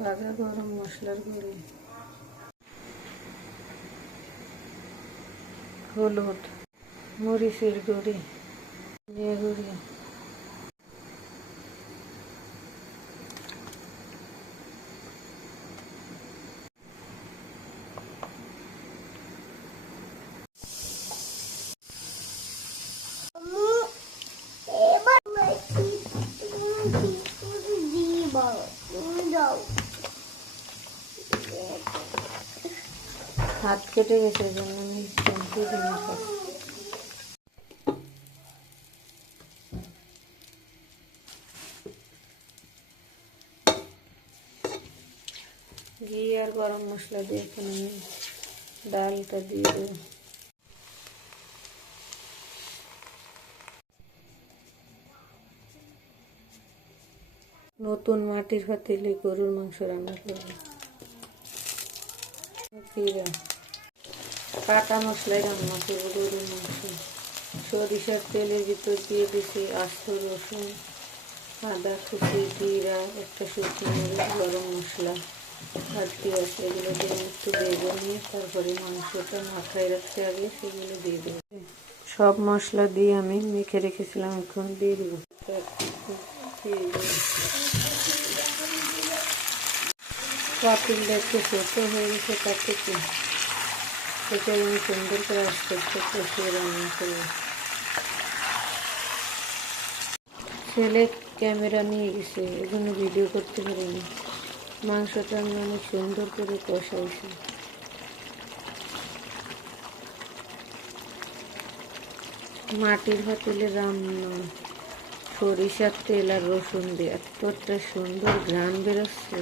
ভাজা গরম মশলার গুঁড়ি, হলুদ, মরিচের গুঁড়ি, জিরে গুঁড়ি, হাত কেটে গেছে জন্য আমি শ্যাম্পু দিয়ে খাচ্ছি। ঘি আর গরম মশলা দিয়ে এখানে আমি ডালটা দিয়ে দেবো। নতুন মাটির পাতিলে গরুর মাংস রান্না করবো। জিরা কাটা মশলায় রান্না করবো গরুর মাংস। সরিষার তেলের ভিতর দিয়ে দিছি আস্ত রসুন, আদা কুচি, জিরা, একটা শুকনো মরিচ, গরম মশলা আর পেঁয়াজ। এগুলো দিয়ে একটু ভেজে নিয়ে তারপরে মাংসটা মাথায় রাখতে হবে, সেগুলো দিয়ে দেবো। সব মশলা দিয়ে আমি মেখে রেখেছিলাম, এখন দিয়ে দেবো। পাতিলটা একটু ছোট হয়ে গেছে, তার থেকে সেটা আমি সুন্দর করে আস্তে আস্তে কষিয়ে রান্না করবো। ছেলে ক্যামেরা নিয়ে গেছে, এজন্য ভিডিও করতে পারিনি। মাংসটা আমি অনেক সুন্দর করে কষাইছি। মাটির পাতিলে রান্না, সরিষার তেল আর রসুন দিয়ে এতটা সুন্দর ঘ্রাণ বেরোচ্ছে,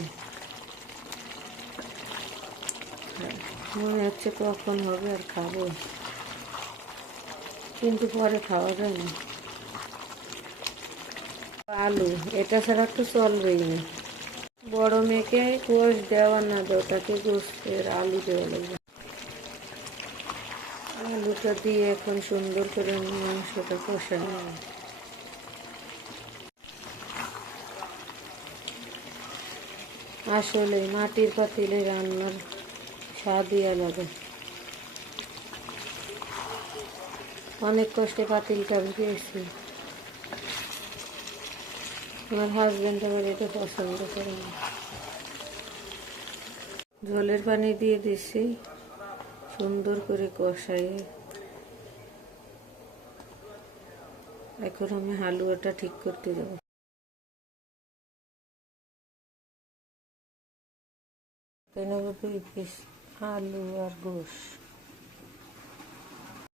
মনে হচ্ছে কখন হবে আর খাবো, কিন্তু পরে খাওয়া যায় না। আলু এটা ছাড়া তো চলবেই না। বড় মেয়েকে গোশ দেওয়া না দেওয়া, তাকে গোশের আলু দেওয়া লাগবে। আলুটা দিয়ে এখন সুন্দর করে মাংসটা কষানো হবে। আসলে মাটির পাতিলে রান্নার স্বাদই আলাদা। অনেক কষ্টে পাতিলটা আমি পেয়েছি। আমার হাজব্যান্ড আবার এটা পছন্দ করে না। ঝোলের পানি দিয়ে দিছি, সুন্দর করে কষাইয়ে এখন আমি হালুয়াটা ঠিক করতে যাব। নেব 2 পিস আলু আর গোশ।